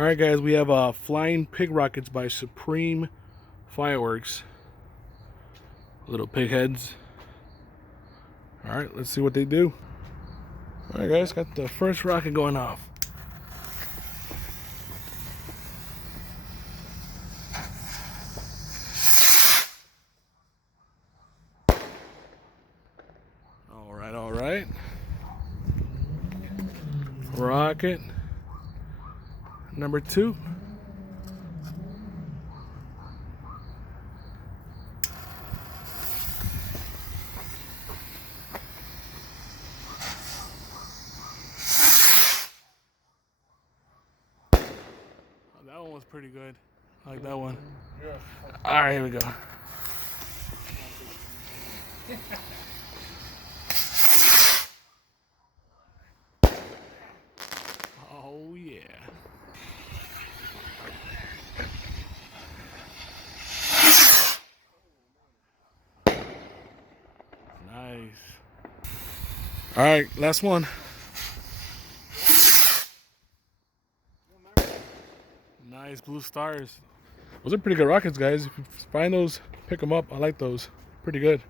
Alright guys, we have Flying Pig Rockets by Supreme Fireworks. Little pig heads. Alright, let's see what they do. Alright guys, got the first rocket going off. Alright. Rocket number 2. That one was pretty good. I like that one. Alright, here we go. Oh yeah. Nice. Alright, last one. Nice blue stars. Those are pretty good rockets, guys. If you find those, pick them up. I like those. Pretty good.